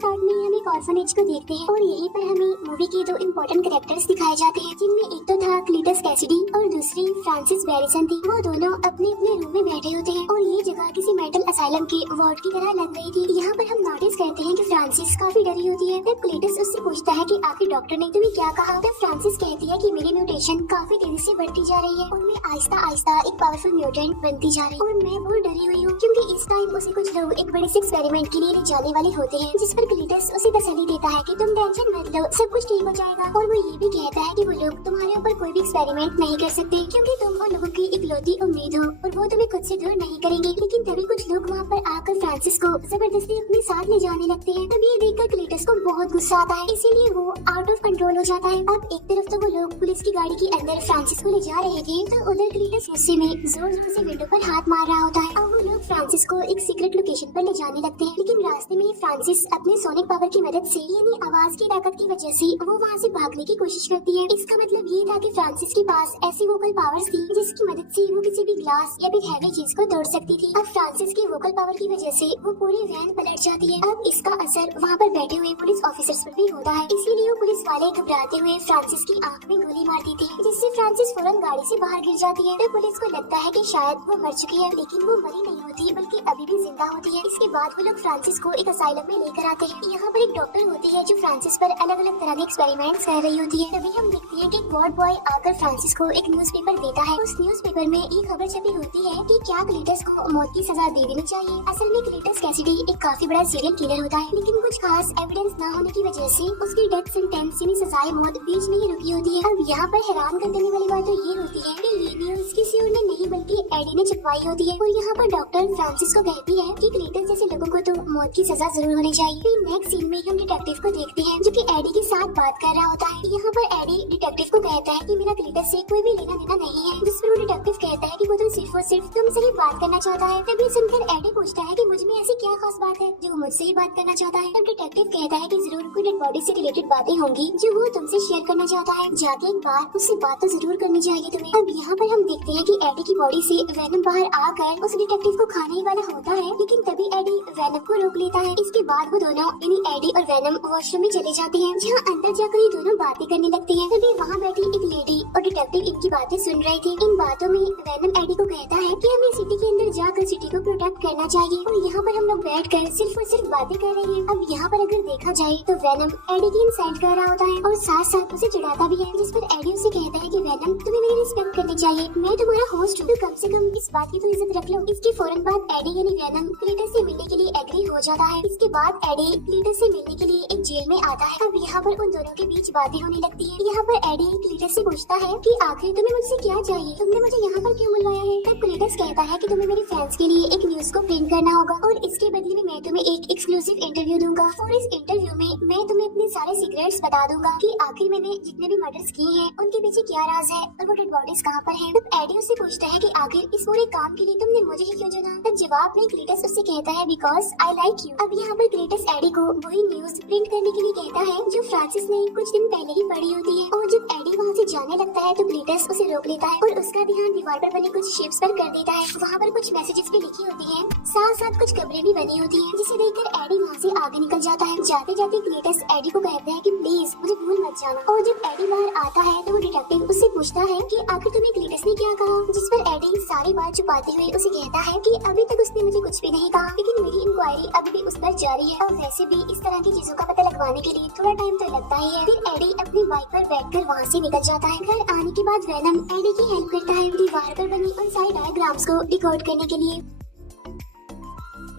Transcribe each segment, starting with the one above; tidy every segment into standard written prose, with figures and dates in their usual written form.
Start में हम एक ऑर्फनेज को देखते हैं और यहीं पर हमें मूवी के दो इम्पोर्टेंट कैरेक्टर्स दिखाए जाते हैं, जिनमें एक तो था क्लीटस कैसिडी और दूसरी फ्रांसिस बैरिसन थी। वो दोनों अपने अपने रूम में बैठे होते हैं और ये जगह किसी मेंटल असाइलम के वार्ड की तरह लग रही थी। यहाँ पर हम नोटिस करते हैं कि फ्रांसिस काफी डरी होती है। तब क्लीटस उससे पूछता है कि आखिर डॉक्टर ने तुम्हें क्या कहा। तब फ्रांसिस कहती है कि मेरी म्यूटेशन काफी तेजी से बढ़ती जा रही है और मैं आहिस्ता आहिस्ता एक पावरफुल म्यूटेंट बनती जा रही हूँ और मैं बहुत डरी हुई हूँ, क्योंकि इस टाइम उसे कुछ लोग एक बड़े से एक्सपेरिमेंट के लिए ले जाने वाले होते हैं, जिस पर क्लीटस उसे तसल्ली देता है कि तुम टेंशन मत लो, सब कुछ ठीक हो जाएगा। और वो ये भी कहता है कि वो लोग तुम्हारे ऊपर कोई भी एक्सपेरिमेंट नहीं कर सकते, क्योंकि तुम उन लोगों की इकलौती उम्मीद हो और वो तुम्हें खुद से दूर नहीं करेंगे। लेकिन तभी कुछ लोग वहाँ पर आकर फ्रांसिस को जबरदस्ती अपने साथ ले जाने लगते हैं। तब ये देखकर क्लीटस को बहुत गुस्सा आता है, इसीलिए वो आउट ऑफ कंट्रोल हो जाता है। अब एक तरफ तो वो लोग पुलिस की गाड़ी के अंदर फ्रांसिस को ले जा रहे थे, तो उधर क्लीटस गुस्से में जोर जोर से विंडो पर हाथ मार रहा होता है। अब वो लोग फ्रांसिस को एक सीक्रेट लोकेशन पर ले जाने लगते हैं, लेकिन रास्ते में फ्रांसिस अपने सोनिक पावर की मदद से यानी आवाज की ताकत की वजह से वो वहाँ से भागने की कोशिश करती है। इसका मतलब ये था कि फ्रांसिस के पास ऐसी वोकल पावर्स थी जिसकी मदद से वो किसी भी ग्लास या फिर हैवी चीज को तोड़ सकती थी। अब फ्रांसिस की वोकल पावर की वजह से वो पूरी वैन पलट जाती है। अब इसका असर वहाँ पर बैठे हुए पुलिस ऑफिसर्स पर भी होता है, इसीलिए वो पुलिस वाले घबराते हुए फ्रांसिस की आंख में गोली मार देते हैं, जिससे फ्रांसिस फौरन गाड़ी से बाहर गिर जाती है। तो पुलिस को लगता है कि शायद वो मर चुकी है, लेकिन वो मरी नहीं होती बल्कि अभी भी जिंदा होती है। इसके बाद वो लोग फ्रांसिस को एक असाइलम में लेकर आते हैं। यहाँ पर एक डॉक्टर होती है जो फ्रांसिस पर अलग अलग तरह के एक्सपेरिमेंट्स कर रही होती है। तभी हम देखते हैं कि एक वार्ड बॉय आकर फ्रांसिस को एक न्यूज़पेपर देता है। उस न्यूज़पेपर में एक खबर छपी होती है कि क्या क्लीटस को मौत की सजा दे देनी चाहिए। असल में क्लीटस कैसिडी एक काफी बड़ा सीरियल किलर होता है, लेकिन कुछ खास एविडेंस न होने की वजह से उसकी डेथ सेंटेंस यानी सजाए मौत बीच में ही रुकी होती है। अब यहाँ पर हैरान कर देने वाली बात तो ये होती है कि ये न्यूज किसी और ने नहीं बल्कि एडी ने छपवाई होती है। और यहाँ पर डॉक्टर फ्रांसिस को कहती है कि क्लीटस जैसे लोगों को तो मौत की सजा जरूर होनी चाहिए। फिर नेक्स्ट सीन में हम डिटेक्टिव को देखते हैं जो कि एडी के साथ बात कर रहा होता है। यहाँ पर एडी डिटेक्टिव को कहता है कि मेरा क्लीटस से कोई भी लेना देना नहीं है, जिस पर वो डिटेक्टिव कहता है कि वो तो सिर्फ और सिर्फ तुमसे ही बात करना चाहता है। तभी सुनकर एडी पूछता है कि मुझ में ऐसी क्या खास बात है जो मुझसे ही बात करना चाहता है। तब डिटेक्टिव कहता है कि जरूर कोई डेड बॉडी से रिलेटेड बातें होंगी जो वो तुमसे शेयर करना चाहता है, जाके एक बार उससे बात तो जरूर करनी चाहिए तुम्हें। अब यहाँ पर हम देखते हैं कि एडी की बॉडी से वेनम बाहर आकर उस डिटेक्टिव को खाने ही वाला होता है, लेकिन तभी एडी वेनम को रोक लेता है। इसके बाद वो दोनों यानी एडी और वेनम वॉशरूम में चले जाते हैं, जहाँ अंदर जाकर ये दोनों बातें करने लगते हैं। तभी वहाँ बैठी एक लेडी और डिटेक्टिव इनकी बातें सुन रही थी। इन बातों में वेनम एडी को कहता है कि हमें सिटी के अंदर जाकर सिटी को प्रोटेक्ट करना चाहिए और यहाँ पर हम लोग बैठकर सिर्फ और सिर्फ बातें कर रहे हैं। अब यहाँ पर अगर देखा जाए तो वेनम एडी की इंसल्ट कर रहा होता है और साथ साथ उसे चिढ़ाता भी है, जिस पर एडी उसे कहता है कि वेनम तुम्हें मेरी रिस्पेक्ट करनी चाहिए, मैं तुम्हारा होस्ट हूँ, तो कम से कम इस बात की तो इज्जत रख लो। इसके फौरन बाद एडी यानी वेनम क्लीटस से मिलने के लिए एग्री हो जाता है। इसके बाद एडी क्लीटस से मिलने के लिए एक जेल में आता है। अब यहाँ पर उन दोनों के बीच बातें होने लगती है। यहाँ पर एडी क्लीटस से पूछता है कि आखिर तुम्हें मुझसे क्या चाहिए, तुमने मुझे यहाँ पर क्यों बुलवाया है। तब क्लीटस कहता है कि तुम्हें मेरे फैंस के लिए एक न्यूज को प्रिंट करना होगा और इसके बदले में मैं तुम्हें एक एक्सक्लूसिव इंटरव्यू दूंगा और इस इंटरव्यू में मैं तुम्हें अपने सारे सीक्रेट्स बता दूंगा कि आखिर मैंने जितने भी मर्डर्स किए हैं उनके पीछे क्या राज है और वो डेड बॉडीज कहाँ पर हैं। तब एडी उससे पूछता है कि आखिर इस पूरे काम के लिए तुमने मुझे ही क्यों चुना। तब जवाब में क्लीटस उससे कहता है बिकॉज आई लाइक यू। अब यहाँ पर क्लीटस एडी को वही न्यूज प्रिंट करने के लिए कहता है जो फ्रांसिस ने कुछ दिन पहले ही पढ़ी होती है और जब एडी वहाँ से जाने लगता है तो क्लीटस उसे रोक लेता है और उसका ध्यान दीवार पर बने कुछ शेप्स पर कर देता है। वहाँ पर कुछ मैसेजेस भी लिखी होती है, साथ साथ कुछ कब्रें भी बनी होती है, जिसे देखकर एडी वहाँ से आगे निकल जाता है। जाते जाते क्लीटस एडी को कहता है कि प्लीज मुझे भूल मत जाना। और जब एडी बाहर आता है तो वो डिटेक्टिव उससे पूछता है कि आखिर तुम्हें क्लीटस ने क्या कहा, जिस पर एडी सारी बात छुपाते हुए उसे कहता है कि अभी तक उसने मुझे कुछ भी नहीं कहा, लेकिन मेरी इंक्वायरी अभी भी उस पर जारी है और वैसे भी इस तरह की चीजों का पता लगवाने के लिए थोड़ा टाइम तो लगता ही है। फिर एडी अपनी बाइक पर बैठकर वहाँ से निकल जाता है। घर आने के बाद वेनम एडी की हेल्प करता है दीवार पर बनी उन सारे डायग्राम्स को डिकोड करने के लिए।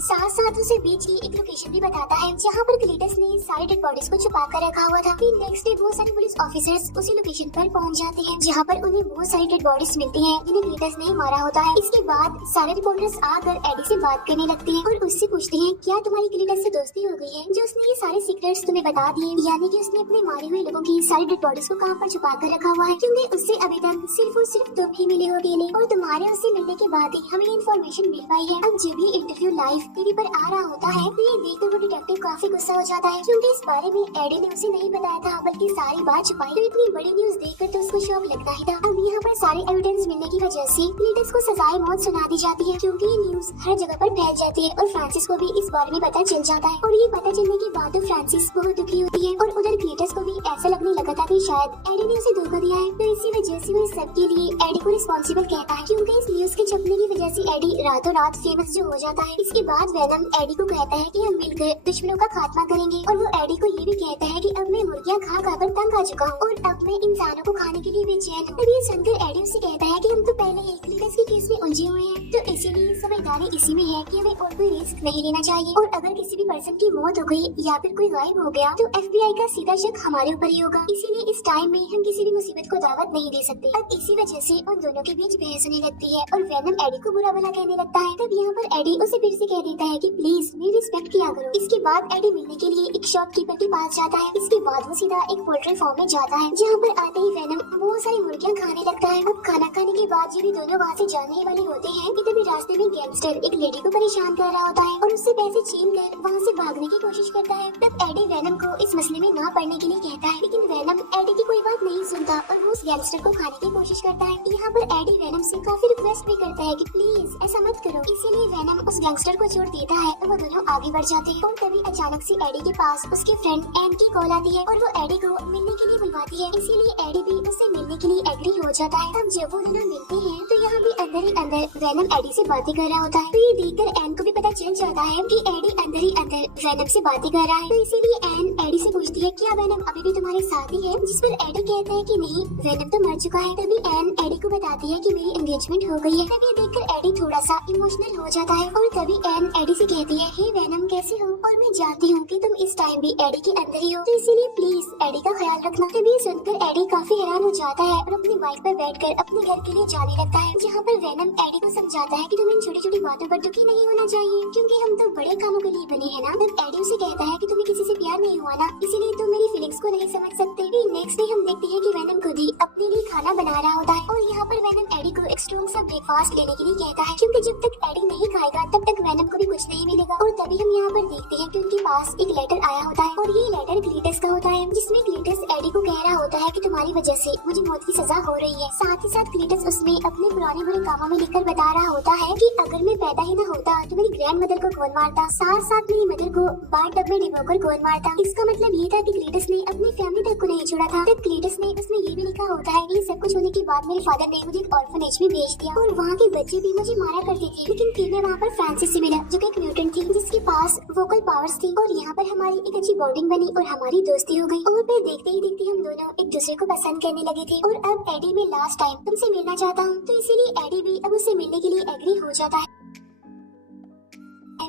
साथ साथ उसे बीच की एक लोकेशन भी बताता है जहाँ पर क्लीटस ने सारे डेड बॉडीज को छुपा कर रखा हुआ था। फिर नेक्स्ट डे बहुत सारे पुलिस ऑफिसर्स उसी लोकेशन पर पहुँच जाते हैं जहाँ पर उन्हें बहुत सारी डेड बॉडीज मिलती हैं जिन्हें क्लीटस ने मारा होता है। इसके बाद सारे रिपोर्टर्स आकर एडी से बात करने लगते हैं और उससे पूछते हैं क्या तुम्हारी क्लीटस से दोस्ती हो गई है जो उसने ये सारे सीक्रेट्स तुम्हें बता दिए, यानी कि उसने अपने मारे हुए लोगों की सारी डेड बॉडीज को कहाँ पर छुपा कर रखा हुआ है, क्योंकि उससे अभी तक सिर्फ और सिर्फ तुम ही मिले हो अकेले और तुम्हारे उससे मिलने के बाद ही हमें इन्फॉर्मेशन मिल पाई है। अब जब ये इंटरव्यू लाइव टीवी पर आ रहा होता है तो ये देखकर वो डिटेक्टिव काफी गुस्सा हो जाता है क्योंकि इस बारे में एडी ने उसे नहीं बताया था बल्कि सारी बात छुपाई। तो इतनी बड़ी न्यूज देखकर तो उसको शॉक लगता ही था। अब यहाँ पर सारे एविडेंस मिलने की वजह से क्लीटस को सजाए मौत सुना दी जाती है क्योंकि ये न्यूज हर जगह पर फैल जाती है और फ्रांसिस को भी इस बारे में पता चल जाता है। और ये पता चलने के बाद तो फ्रांसिस बहुत दुखी होती है और उधर क्लीटस को भी ऐसा लगने लगा था कि शायद एडी ने उसे धोखा दिया है। तो इसी वजह से वो इस सब के लिए एडी को रिस्पॉन्सिबल कहता है क्योंकि इस न्यूज के छपने की वजह से एडी रातों रात फेमस जो हो जाता है। इसके बाद वेनम एडी को कहता है कि हम मिलकर दुश्मनों का खात्मा करेंगे और वो एडी को ये भी कहता है कि अब मैं मुर्गियां खा खा कर तंग आ चुका हूँ और अब मैं इंसानों को खाने के लिए बेचैन हूँ। तब ये सुनकर एडी उससे कहता है कि हम तो पहले ही क्लीटस के केस में उलझे हुए हैं तो इसीलिए समझदारी इसी में है कि हमें और कोई रिस्क नहीं लेना चाहिए और अगर किसी भी पर्सन की मौत हो गई या फिर कोई गायब हो गया तो FBI का सीधा शक हमारे ऊपर ही होगा। इसीलिए इस टाइम में हम किसी भी मुसीबत को दावत नहीं दे सकते। अब इसी वजह से उन दोनों के बीच बहस होने लगती है और वेनम एडी को बुरा भला कहने लगता है। तब यहाँ पर एडी उसे फिर से कह देता है कि प्लीज मेरी रिस्पेक्ट किया करो। इसके बाद एडी मिलने के लिए एक शॉपकीपर के पास जाता है। इसके बाद वो सीधा एक पोल्ट्री फार्म में जाता है जहाँ पर आते ही वेनम बहुत सारी मुर्गियाँ खाने लगता है। अब खाना खाने के बाद जब ये दोनों वहाँ से जाने ही वाले होते हैं कि तभी रास्ते में गैंगस्टर एक लेडी को परेशान कर रहा होता है और उससे पैसे छीन कर वहाँ से भागने की कोशिश करता है। तब एडी वेनम को इस मसले में ना पड़ने के लिए कहता है लेकिन वेनम एडी की कोई बात नहीं सुनता और वो उस गैंगस्टर को खाने की कोशिश करता है। यहाँ पर एडी वेनम से काफी रिक्वेस्ट भी करता है कि प्लीज ऐसा मत करो। इसीलिए वेनम उस गैंगस्टर को छोड़ देता है और वो दोनों आगे बढ़ जाते हैं और तभी अचानक से एडी के पास उसके फ्रेंड एन की कॉल आती है और वो एडी को मिलने के लिए बुलवाती है। इसीलिए एडी भी उससे मिलने के लिए एग्री हो जाता है। तब जब वो दोनों मिलते हैं तो यहाँ भी अंदर ही अंदर वेनम एडी से बातें कर रहा होता है। तो ये देखकर एन को भी पता चल जाता है कि एडी अंदर ही अंदर वेनम से बातें कर रहा है। तो इसीलिए एन एडी से पूछती है क्या वेनम अभी भी तुम्हारे साथ ही है, जिस पर एडी कहता है कि नहीं वेनम तो मर चुका है। तभी एन एडी को बताती है कि मेरी एंगेजमेंट हो गई है। तभी देखकर एडी थोड़ा सा इमोशनल हो जाता है और तभी एन एडी से कहती है हे वेनम कैसी हो, और मैं जानती हूँ कि तुम इस टाइम भी एडी के अंदर ही हो तो इसीलिए प्लीज एडी का ख्याल रखना। तभी सुनकर एडी काफी हैरान हो जाता है और अपनी बाइक पर बैठकर अपने घर के लिए जाने लगता है जहाँ पर वेनम एडी को समझाता है कि तुम्हें इन छोटी छोटी बातों पर दुखी नहीं होना चाहिए क्योंकि हम तो बड़े कामों के लिए बने हैं ना। तब एडी उसे कहता है कि तुम्हें किसी से प्यार नहीं हुआ ना इसीलिए तुम मेरी फीलिंग्स को नहीं समझ सकते। नेक्स्ट डे हम देखते हैं कि वेनम खुद ही अपने लिए खाना बना रहा होता है और यहाँ पर वेनम एडी को एक स्ट्रॉन्ग सा ब्रेकफास्ट लेने के लिए कहता है क्योंकि जब तक एडी नहीं खाएगा तब तक वेनम को भी कुछ नहीं मिलेगा। और तभी हम यहाँ पर देखते हैं कि उनके पास एक लेटर आया होता है और ये लेटर क्लीटस का होता है जिसमें क्लीटस एडी को कह रहा होता है कि तुम्हारी वजह से मुझे मौत की सजा हो रही है। साथ ही साथ क्लीटस उसमें अपने पुराने बुरे कामों में लिखकर बता रहा होता है कि अगर मैं पैदा ही न होता तो मेरी ग्रैंड मदर को कौन मारता, साथ साथ मेरी मदर को बार टब में डिबोकर कौन मारता। इसका मतलब ये था कि क्लीटस ने अपनी फैमिली तक को नहीं छोड़ा था। तब क्लीटस ने उसमें ये भी लिखा होता है कि सब कुछ होने के बाद मेरे फादर ने मुझे एक ऑर्फनेज में भेज दिया और वहाँ के बच्चे भी मुझे मारा करते थे लेकिन फिर मैं वहाँ पर फ्रांसिस से मिला जो कि एक म्यूटेंट थी जिसके पास वोकल पावर्स थी और यहाँ पर हमारी एक अच्छी बॉन्डिंग बनी और हमारी दोस्ती हो गई और फिर देखते ही देखते हम दोनों एक दूसरे को पसंद करने लगे थे। और अब एडी में लास्ट टाइम तुमसे मिलना चाहता हूँ तो इसीलिए एडी भी अब उससे मिलने के लिए एग्री हो जाता है।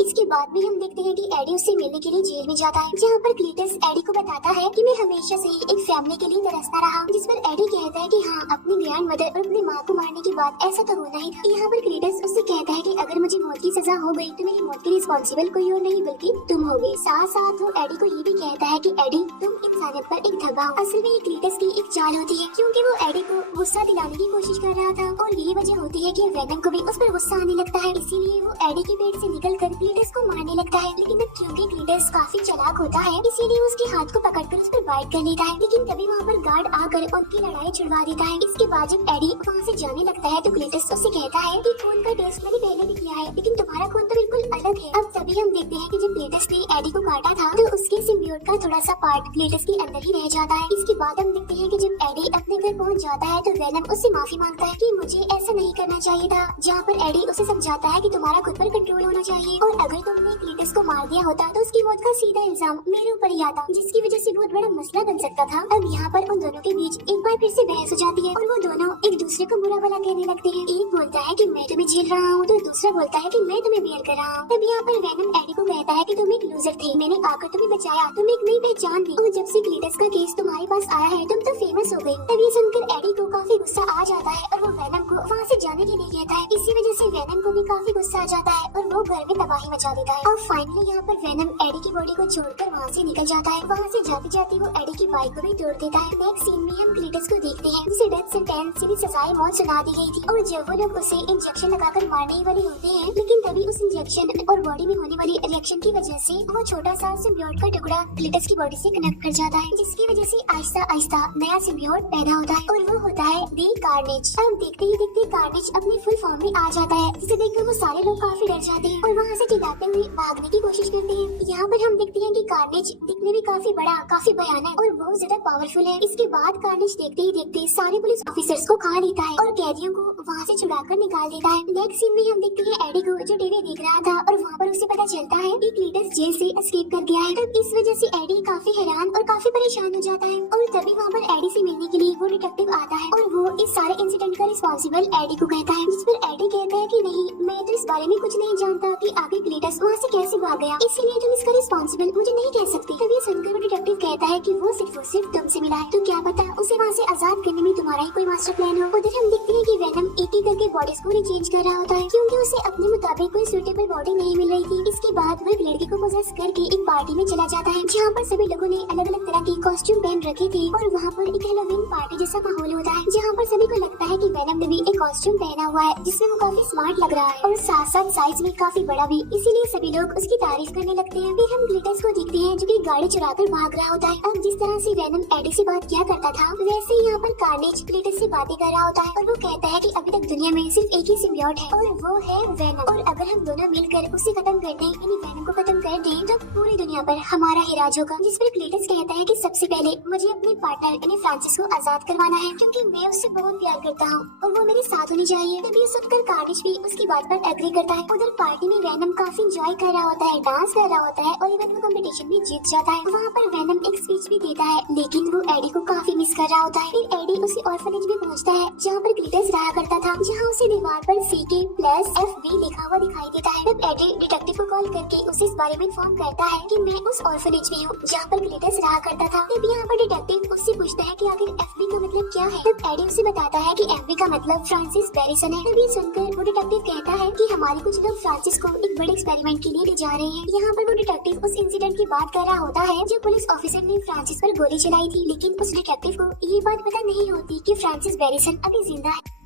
इसके बाद भी हम देखते हैं कि एडी उससे मिलने के लिए जेल में जाता है जहाँ पर क्लीटस एडी को बताता है कि मैं हमेशा से एक फैमिली के लिए तरसता रहा, जिस पर एडी कहता है कि हाँ अपनी ग्रैंड मदर और अपनी माँ को मारने के बाद ऐसा तो होना ही था। यहाँ पर क्लीटस उससे कहता है कि अगर मुझे मौत की सजा हो गई तो मेरी मौत के रिस्पॉन्सिबल कोई और नहीं बल्कि तुम होगे। साथ साथ वो एडी को ये भी कहता है कि एडी तुम इंसानियत पर एक धब्बा हो। असल में ये क्लीटस की एक चाल होती है क्योंकि वो एडी को गुस्सा दिलाने की कोशिश कर रहा था और यही वजह होती है कि वेनम को भी उस पर गुस्सा आने लगता है। इसीलिए वो एडी के पेट से निकल कर क्लीटस को मारने लगता है। लेकिन अब क्योंकि क्लीटस काफी चालाक होता है इसीलिए उसके हाथ को पकड़कर उस पर बाइट कर लेता है। लेकिन तभी वहाँ पर गार्ड आकर उनकी लड़ाई छुड़वा देता है। इसके बाद जब एडी वहाँ से जाने लगता है तो क्लीटस उससे कहता है कि खून का टेस्ट मैंने पहले भी किया है लेकिन तुम्हारा खून तो बिल्कुल अलग है। अब तभी हम देखते हैं कि जब क्लीटस ने एडी को काटा था तो उसके सिम्बियोट का थोड़ा सा पार्ट क्लीटस के अंदर ही रह जाता है। इसके बाद हम देखते हैं कि जब एडी अपने घर पहुँच जाता है तो वेनम उससे माफी मांगता है कि मुझे ऐसा नहीं करना चाहिए था, जहाँ पर एडी उसे समझाता है कि तुम्हारा खुद पर कंट्रोल होना चाहिए और अगर तुमने क्लीटस को मार दिया होता तो उसकी मौत का सीधा इल्जाम मेरे ऊपर ही आता जिसकी वजह से बहुत बड़ा मसला बन सकता था। अब यहाँ पर उन दोनों के बीच एक बार फिर से बहस हो जाती है और वो दोनों एक दूसरे को बुरा भला कहने लगते हैं। एक बोलता है कि मैं तुम्हें झेल रहा हूँ तो दूसरा बोलता है कि मैं तुम्हें बेयर कर रहा हूँ। तब यहाँ पर वेनम एडी को कहता है कि तुम एक लूजर थे, मैंने आकर तुम्हें बचाया, तुम एक नई पहचान दी और जब से क्लीटस का केस तुम्हारे पास आया है तुम तो फेमस हो गई। तब ये सुनकर एडी को काफी गुस्सा आ जाता है और वो वेनम को वहाँ से जाने के लिए कहता है। इसी वजह से वेनम को भी काफी गुस्सा आ जाता है और वो घर में तबाही तबाही मचा देता है। और फाइनली यहाँ पर वेनम एडी की बॉडी को छोड़कर वहाँ से निकल जाता है। वहाँ से जाते जाते वो एडी की बाइक को भी तोड़ देता है। नेक्स्ट सीन में हम क्लीटस को देखते हैं जिसे डेथ सेंटेंस सीधी सजाए मौत सुना दी गई थी। और जब वो लोग उसे इंजेक्शन लगाकर मारने ही वाले होते हैं, लेकिन तभी उस इंजेक्शन और बॉडी में होने वाली रिएक्शन की वजह से वो छोटा सा सिम्बियोट का टुकड़ा क्लीटस की बॉडी से कनेक्ट कर जाता है, जिसकी वजह से आहिस्ता आहिस्ता नया सिम्बियोट पैदा होता है और वो होता है दी कार्नेज। अब देखते ही देखते कार्नेज अपने फुल फॉर्म में आ जाता है, जिसे देखकर वो सारे लोग काफी डर जाते हैं और वहाँ से चिल्लाते हुए भागने की कोशिश करते हैं। यहाँ पर हम देखते हैं कि कार्नेज दिखने में काफी बड़ा, काफी भयानक और बहुत ज्यादा पावरफुल है। इसके बाद कार्नेज देखते ही देखते सारे पुलिस ऑफिसर्स को खा लेता है और कैदियों को वहाँ से छुड़ाकर निकाल देता है। नेक्स्ट सीन में हम देखते हैं एडी को जो टीवी देख रहा था और वहाँ पर उसे पता चलता है कि क्लीटस जेल से एस्केप कर गया है। तब इस वजह से एडी काफी हैरान और काफी परेशान हो जाता है और तभी वहाँ पर एडी से मिलने के लिए वो डिटेक्टिव आता है और वो इस सारे इंसिडेंट का रिस्पॉन्सिबल एडी को कहता है, जिस पर एडी कहता है कि नहीं, मैं तो इस बारे में कुछ नहीं जानता कि आखिर क्लीटस वहाँ से कैसे भाग गया, इसीलिए तुम इसका रिस्पॉन्सिबल मुझे नहीं कह सकते। तभी सुनकर वो डिटेक्टिव कहता है कि वो सिर्फ तुमसे मिला है, तो क्या पता उसे वहाँ से आजाद करने में तुम्हारा ही कोई मास्टर प्लान हो। उधर हम देखते हैं कि वेनम एक एक करके बॉडीज को चेंज कर रहा होता है क्योंकि उसे अपने मुताबिक कोई सूटेबल बॉडी नहीं मिल रही थी। इसके बाद वो एक लड़की को पोजेस करके एक पार्टी में चला जाता है जहाँ पर सभी लोगों ने अलग अलग तरह के कॉस्ट्यूम पहन रखे थे और वहाँ पर एक हैलोवीन पार्टी जैसा माहौल होता है जहाँ पर सभी को लगता है कि वेनम ने भी एक कॉस्ट्यूम पहना हुआ है जिसमें वो काफी स्मार्ट लग रहा है और साथ साथ साइज में काफी बड़ा भी, इसीलिए सभी लोग उसकी तारीफ करने लगते हैं। फिर हम क्लीटस को देखते हैं जो कि गाड़ी चुराकर भाग रहा होता है। अब जिस तरह से वेनम एडी से बात किया करता था वैसे ही यहाँ पर कार्नेज क्लीटस से बातें कर रहा होता है और वो कहता है कि अभी तक दुनिया में सिर्फ एक ही सिम्बियोट है और वो है वेनम, और अगर हम दोनों मिलकर उसे खत्म कर दें, यानी वेनम को खत्म कर दें, तो पूरी दुनिया पर हमारा ही राज होगा। जिस पर क्लीटस कहता है कि सबसे पहले मुझे अपने पार्टनर यानी फ्रांसिस को आजाद करवाना है क्योंकि मैं उससे बहुत प्यार करता हूँ और वो मेरे साथ होनी चाहिए। तभी सुनकर कार्नेज भी उसकी बात पर एग्री करता है। उधर पार्टी में वेनम काफी एंजॉय कर रहा होता है, डांस कर रहा होता है और इवन वो कंपटीशन में जीत जाता है। वहाँ पर वेनम एक स्पीच भी देता है लेकिन वो एडी को काफी मिस कर रहा होता है। फिर एडी उसी ऑर्फनेज में पहुँचता है जहाँ पर क्लीटस रहा करता था, जहाँ उसे दीवार पर CK+FB लिखा हुआ दिखाई देता है। तब एडी डिटेक्टिव को कॉल करके उसे इस बारे में इन्फॉर्म करता है कि मैं उस ऑर्फनेज में हूँ जहाँ पर क्लीटस रहा करता था। तब यहाँ पर डिटेक्टिव उससे पूछता है कि आखिर FB का मतलब क्या है। तब एडी उसे बताता है कि FB का मतलब फ्रांसिस बैरिसन है। तभी सुनकर वो डिटेक्टिव कहता है कि हमारे कुछ लोग फ्रांसिस को एक बड़े एक्सपेरिमेंट के लिए ले जा रहे हैं। यहाँ पर वो डिटेक्टिव उस इंसिडेंट की बात कर रहा होता है जो पुलिस ऑफिसर ने फ्रांसिस पर गोली चलाई थी, लेकिन उस डिटेक्टिव को ये बात पता नहीं होती कि फ्रांसिस बैरिसन अभी जिंदा है।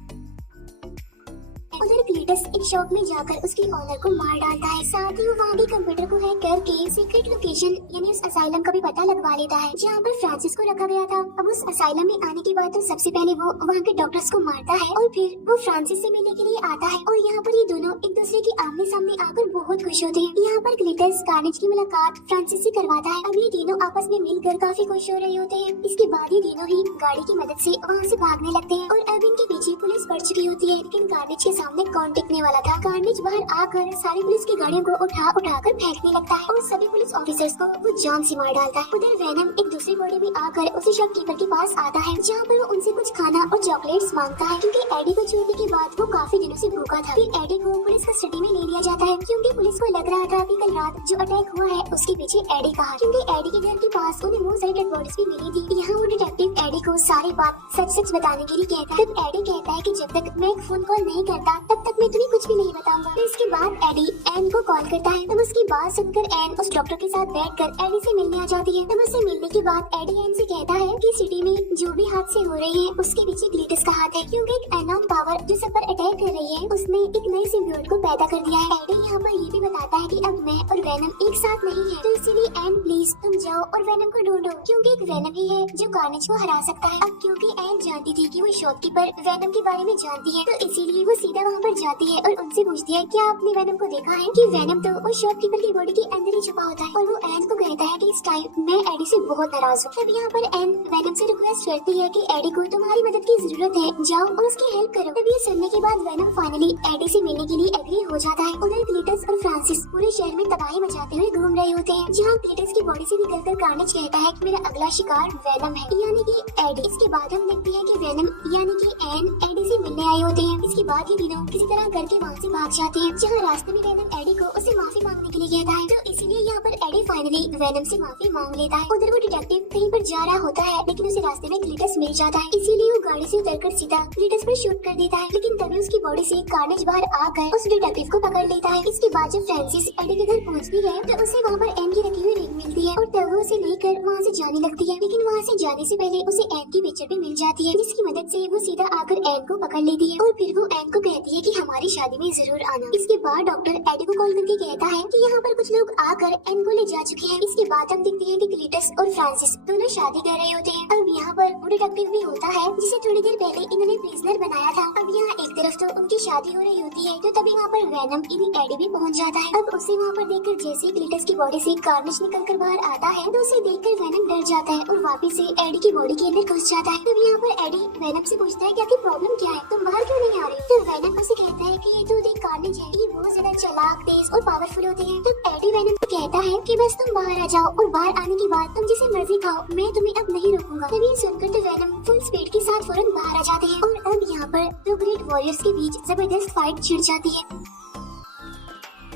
उधर क्लीटस एक शॉप में जाकर उसके ऑनर को मार डालता है। साथ ही वो वहाँ के कंप्यूटर को हैक करके सीक्रेट लोकेशन यानी उस असाइलम का भी पता लगवा लेता है जहाँ पर फ्रांसिस को रखा गया था। अब उस असाइलम में आने के बाद तो सबसे पहले वो वहाँ के डॉक्टर्स को मारता है और फिर वो फ्रांसिस से मिलने के लिए आता है और यहाँ पर ये दोनों एक दूसरे के आमने सामने आकर बहुत खुश होते हैं। यहाँ पर क्लीटस कार्नेज की मुलाकात फ्रांसिस से करवाता है। अब ये तीनों आपस में मिलकर काफी खुश हो रहे होते हैं। इसके बाद ये तीनों ही गाड़ी की मदद से वहाँ से भागने लगते हैं और अब इनके पीछे पुलिस पड़ चुकी होती है, लेकिन कार्नेज के सामने कौन टिकने वाला था। कार्नेज बाहर आकर सारी पुलिस की गाड़ियों को उठा कर फेंकने लगता है और सभी पुलिस ऑफिसर्स को वो जान से मार डालता है। उधर वेनम एक दूसरी बॉडी में आकर उसी शॉपकीपर के पास आता है जहाँ पर वो उनसे कुछ खाना और चॉकलेट्स मांगता है क्योंकि एडी को छोड़ने के बाद वो काफी दिनों से भूखा था। फिर एडी को पुलिस कस्टडी में ले लिया जाता है क्योंकि पुलिस को लग रहा था कि कल रात जो अटैक हुआ है उसके पीछे एडी का हाथ, क्योंकि एडी के घर के पास उन्हें बहुत सारी डेड बॉडीज भी मिली थी। यहाँ वो डिटेक्टिव एडी को सारी बात सच बताने के लिए कहता है। तब एडी कहता है कि जब तक मैं एक फोन कॉल नहीं करता तब तक मैं तुम्हें कुछ भी नहीं बताऊंगा। तो इसके बाद एडी एन को कॉल करता है। तब उसकी बात सुनकर एन उस डॉक्टर के साथ बैठकर एडी से मिलने आ जाती है। तब उससे मिलने के बाद एडी एन से कहता है कि सिटी में जो भी हादसे हो रहे हैं उसके पीछे क्लीटस का हाथ है क्योंकि एक अननोन पावर जो सब पर अटैक कर रही है उसने एक नई सिम्बियोट को पैदा कर दिया है। एडी यहाँ पर ये भी बताता है कि अब मैं और वेनम एक साथ नहीं है, तो इसीलिए एन प्लीज तुम जाओ और वेनम को ढूंढो क्योंकि एक वेनम ही है जो कार्नेज को हरा सकता है। अब क्योंकि एन जानती थी कि वो शॉपकीपर वेनम के बारे में जानती है तो इसीलिए वो सीधा वहाँ पर जाती है और उनसे पूछती है क्या आपने वेनम को देखा है कि वेनम तो उस शॉपकीपर की बॉडी के अंदर ही छुपा होता है। और वो एन को कहता है कि इस टाइम मैं एडी से बहुत नाराज हूँ। तब यहाँ पर एन वेनम से रिक्वेस्ट करती है कि एडी को तुम्हारी मदद की जरूरत है, जाओ और उसकी हेल्प करो। तब ये सुनने के बाद वेनम फाइनली एडी से मिलने के लिए एग्री हो जाता है। उधर क्लीटस और फ्रांसिस पूरे शहर में तबाही मचाते हुए घूम रहे होते हैं जहाँ क्लीटस की बॉडी से निकलकर कार्नेज कहता है कि मेरा अगला शिकार वेनम है यानी कि एडी। इसके बाद हम देखते हैं कि वेनम यानी कि एन वेनम एडी से मिलने आए होते हैं। इसके बाद ये तीनों किसी तरह करके वहाँ से भाग जाते हैं, जहाँ रास्ते में वेनम एडी को उसे माफी मांगने के लिए कहता है। तो इसीलिए यहाँ पर एडी फाइनली वेनम से माफी मांग लेता है। उधर वो डिटेक्टिव कहीं पर जा रहा होता है, लेकिन उसे रास्ते में क्लीटस मिल जाता है, इसीलिए वो गाड़ी से उतरकर सीधा क्लीटस पर शूट कर देता है। लेकिन तभी उसकी बॉडी से कार्नेज बाहर आकर उस डिटेक्टिव को पकड़ लेता है। इसके बाद जब फ्रांसिस एडी के घर पहुँचती है तो उसे वहाँ पर एन की रखी हुई रिंग मिलती है और तब वो उसे लेकर वहाँ से जाने लगती है। लेकिन वहाँ से जाने से पहले उसे एन की पिक्चर भी मिल जाती है, जिसकी मदद से वो सीधा आकर एन को पकड़ लेती है और फिर वो एन को कहती है कि हमारी शादी में जरूर आना। इसके बाद डॉक्टर एडी को कॉल करके कहता है कि यहाँ पर कुछ लोग आकर एन को ले जा चुके हैं। इसके बाद हम देखते हैं कि क्लीटस और फ्रांसिस दोनों शादी कर रहे होते हैं। अब यहाँ पर वो डिटेक्टिव भी होता है जिसे थोड़ी देर पहले इन्होंने प्रिजनर बनाया था। अब यहाँ एक तरफ तो उनकी शादी हो रही होती है, तो तभी वहाँ पर वेनम यानी एडी भी पहुँच जाता है। अब उसे वहाँ पर देखकर जैसे क्लीटस की बॉडी से कार्नेज निकल कर बाहर आता है तो उसे देखकर वेनम डर जाता है और वापिस से एडी की बॉडी के अंदर घुस जाता है। तब यहाँ पर एडी वेनम से पूछता है कि आपकी प्रॉब्लम क्या है, तुम बाहर क्यों नहीं आ रही? तो वेनम उसे कहता है कि ये तो देख कार्नेज है, ये बहुत ज्यादा चालाक, तेज और पावरफुल होते हैं। तो एडी वेनम को कहता है कि बस तुम बाहर आ जाओ और बाहर आने के बाद तुम जिसे मर्जी खाओ, मैं तुम्हें अब नहीं रोकूंगा। तभी सुनकर तो वेनम फुल स्पीड के साथ फौरन बाहर आ जाते हैं और अब यहाँ पर दो ग्रेट वॉरियर्स के बीच जबरदस्त फाइट छिड़ जाती है।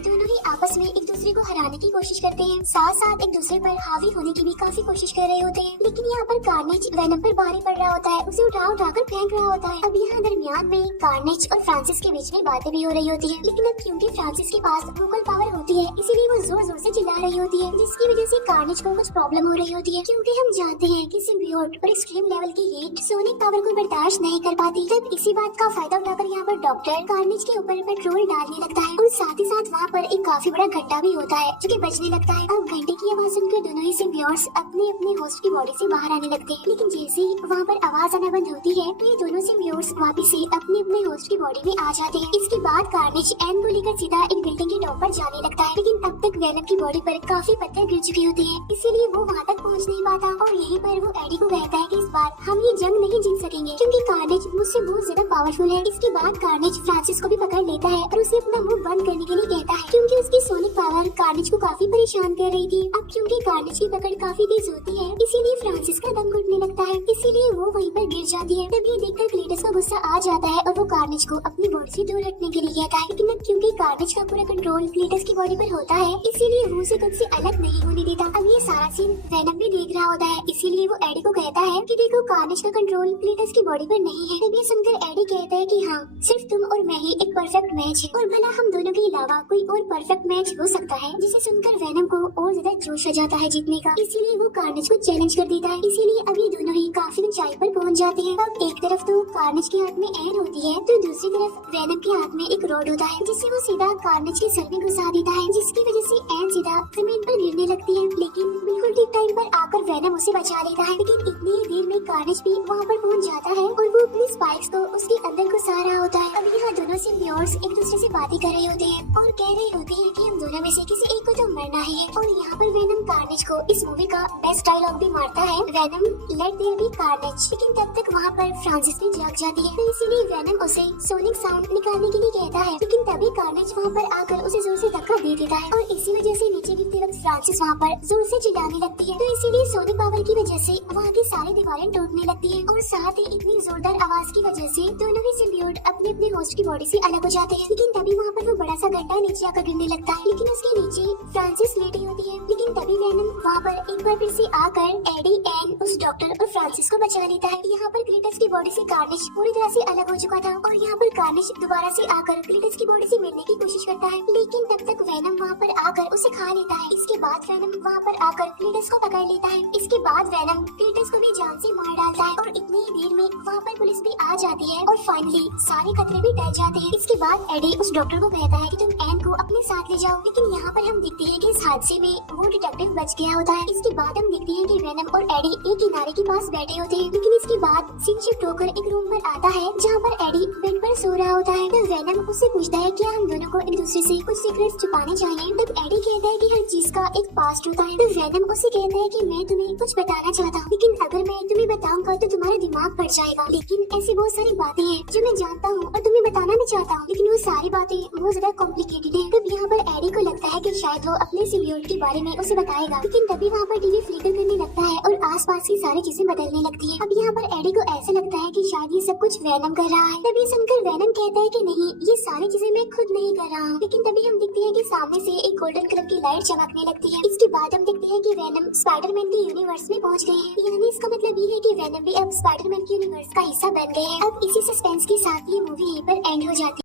दोनों ही आपस में एक दूसरे को हराने की कोशिश करते हैं, साथ साथ एक दूसरे पर हावी होने की भी काफी कोशिश कर रहे होते हैं। लेकिन यहाँ पर कार्नेज वेनम पर भारी पड़ रहा होता है, उसे उठाकर फेंक रहा होता है। अब यहाँ दरमियान में कार्नेज और फ्रांसिस के बीच में बातें भी हो रही होती है। लेकिन अब क्योंकि फ्रांसिस के पास वोकल पावर होती है, इसीलिए वो जोर जोर से चिल्ला रही होती है, जिसकी वजह से कार्नेज को कुछ प्रॉब्लम हो रही होती है। क्योंकि हम जानते हैं कि सिम्बियोट और एक्सट्रीम लेवल की हीट सोनिक पावर को बर्दाश्त नहीं कर पाती। तब इसी बात का फायदा उठाकर यहाँ पर डॉक्टर कार्नेज के ऊपर पेट्रोल डालने लगता है और साथ ही साथ वहाँ पर एक काफी बड़ा घंटा भी होता है जो कि बजने लगता है। अब घंटे की आवाज सुनकर दोनों ही सिम्बियोट्स अपने अपने होस्ट की बॉडी से बाहर आने लगते हैं। लेकिन जैसे ही वहाँ पर आवाज आना बंद होती है तो ये दोनों सिम्बियोट्स वापस से अपने अपने होस्ट की बॉडी में आ जाते हैं। इसके बाद कार्नेज एन को लेकर सीधा एक बिल्डिंग के टॉप पर जाने लगता है, लेकिन अब तक वेनम की बॉडी पर काफी पत्थर गिर चुके होते हैं, इसीलिए वो वहाँ तक पहुँच नहीं पाता। और यहीं पर वो एडी को कहता है कि इस बार हम ये जंग नहीं जीत सकेंगे क्योंकि कार्नेज मुझसे बहुत ज्यादा पावरफुल है। इसके बाद कार्नेज फ्रांसिस को भी पकड़ लेता है और उसे अपना मुंह बंद करने के लिए कहता है, क्योंकि उसकी सोनिक पावर कार्नेज को काफी परेशान कर रही थी। अब क्योंकि कार्नेज की पकड़ काफी तेज होती है, इसीलिए फ्रांसिस का दम घुटने लगता है, इसीलिए वो वहीं पर गिर जाती है। तब ये देखकर क्लीटस को गुस्सा आ जाता है और वो कार्नेज को अपनी बॉडी से दूर हटने के लिए कहता है। लेकिन अब क्योंकि कार्नेज का पूरा कंट्रोल क्लीटस की बॉडी पर होता है, इसीलिए वो उसे खुद से अलग नहीं होने देता। अब ये सारा सीन वेनम भी देख रहा होता है, इसीलिए वो एडी को कहता है कि देखो कार्नेज का कंट्रोल क्लीटस की बॉडी पर नहीं है। तब ये सुनकर एडी कहता है कि हाँ, सिर्फ तुम और मैं ही एक परफेक्ट मैच है और भला हम दोनों के अलावा कोई और परफेक्ट मैच हो सकता है। जिसे सुनकर वेनम को और ज्यादा जोश आ जाता है जीतने का, इसीलिए वो कार्नेज को चैलेंज कर देता है। इसीलिए अब ये दोनों ही काफी ऊंचाई पर पहुंच जाते हैं। अब एक तरफ तो कार्नेज के हाथ में एन होती है तो दूसरी तरफ वेनम के हाथ में एक रॉड होता है, जिससे वो सीधा कार्नेज के सर में घुसा देता है, जिसकी वजह से एन सीधा जमीन पर गिरने लगती है। लेकिन बिल्कुल ठीक टाइम पर आकर वेनम उसे बचा लेता है। लेकिन इतनी ही देर में कार्नेज भी वहाँ पर पहुँच जाता है और वो अपनी स्पाइक्स को उसके अंदर घुसा रहा होता है। अब यहाँ दोनों सिम्बियोट्स एक दूसरे से बातें कर रहे होते हैं और कह रहे होते हैं कि हम दोनों में से किसी एक को तो मरना ही है। और यहाँ पर वेनम कार्नेज को इस मूवी का बेस्ट डायलॉग भी मारता है, Venom let there be Carnage. लेकिन तब तक वहाँ पर फ्रांसिस भी जाग जाती है, तो इसीलिए वेनम उसे सोनिक साउंड निकालने के लिए कहता है। लेकिन तभी कार्नेज वहाँ पर आकर उसे जोर से धक्का दे देता है और इसी वजह से नीचे गिरते वक्त फ्रांसिस वहाँ पर जोर से चिल्लाने लगती है। तो इसीलिए सोनिक पावर की वजह से वहाँ की सारी दीवारें टूटने लगती है और साथ ही इतनी जोरदार आवाज की वजह से दोनों ही सिम्बियोट अपने अपने होस्ट की बॉडी से अलग हो जाते हैं। लेकिन तभी वहाँ पर वो बड़ा सा घंटा नीचे आकर गिरने लगता है, लेकिन उसके नीचे फ्रांसिस लेटी होती है। लेकिन तभी वेनम वहाँ पर एक बार फिर से आकर एडी, एन, उस डॉक्टर और फ्रांसिस को बचा लेता है। यहाँ पर क्लीटस की बॉडी से कार्नेज पूरी तरह से अलग हो चुका था और यहाँ पर कार्नेज दोबारा से आकर क्लीटस की बॉडी से मिलने की कोशिश करता है, लेकिन तब तक वेनम वहाँ पर आकर उसे खा लेता है। इसके बाद वेनम वहाँ पर आकर क्लीटस को पकड़ लेता है। इसके बाद वेनम क्लीटस को भी जान से मार डालता है और इतनी ही देर में वहाँ पर पुलिस भी आ जाती है और फाइनली सारे खतरे भी टल जाते हैं। इसके बाद एडी उस डॉक्टर को कहता है कि तुम एन को अपने साथ ले जाओ, लेकिन यहाँ पर हम देखते हैं कि इस हादसे में वो डिटेक्टिव बच गया होता है। इसके बाद हम देखते हैं कि वेनम और एडी एक किनारे के पास बैठे होते हैं, लेकिन इसके बाद सीन शिफ्ट होकर एक रूम पर आता है जहाँ पर एडी बेड पर सो रहा होता है। तो वेनम उससे पूछता है क्या हम दोनों को एक दूसरे से कुछ सीक्रेट्स छुपाने चाहिए। तब एडी कहता है कि हर चीज का एक पास्ट होता है। तो वेनम उससे कहता है कि मैं तुम्हें कुछ बताना चाहता हूँ, लेकिन अगर मैं तुम्हें बताऊंगा तो तुम्हारा दिमाग फट जाएगा। लेकिन ऐसी बहुत सारी बातें हैं जो मैं जानता हूँ और तुम्हें बताना भी चाहता हूँ, लेकिन वो सारी बातें बहुत ज्यादा कॉम्प्लिकेटेड है। तब यहाँ पर एडी को लगता है कि शायद वो अपने सिम्बियोट के बारे में उसे बताएगा, लेकिन तभी वहाँ पर टीवी फ्लिकर करने लगता है और आसपास की सारी चीजें बदलने लगती है। अब यहाँ पर एडी को ऐसा लगता है कि शायद ये सब कुछ वेनम कर रहा है। तभी सुनकर वेनम कहता है कि नहीं, ये सारी चीजें मैं खुद नहीं कर रहा हूँ। लेकिन तभी हम देखते हैं कि सामने से एक गोल्डन कलर की लाइट चमकने लगती है। इसके बाद हम देखते हैं कि वेनम स्पाइडरमैन के यूनिवर्स में पहुँच गए हैं। यानी इसका मतलब ये है कि वेनम भी अब स्पाइडरमैन के यूनिवर्स का हिस्सा बन गए हैं। अब इसी सस्पेंस के साथ ये मूवी यहीं पर एंड हो जाती है।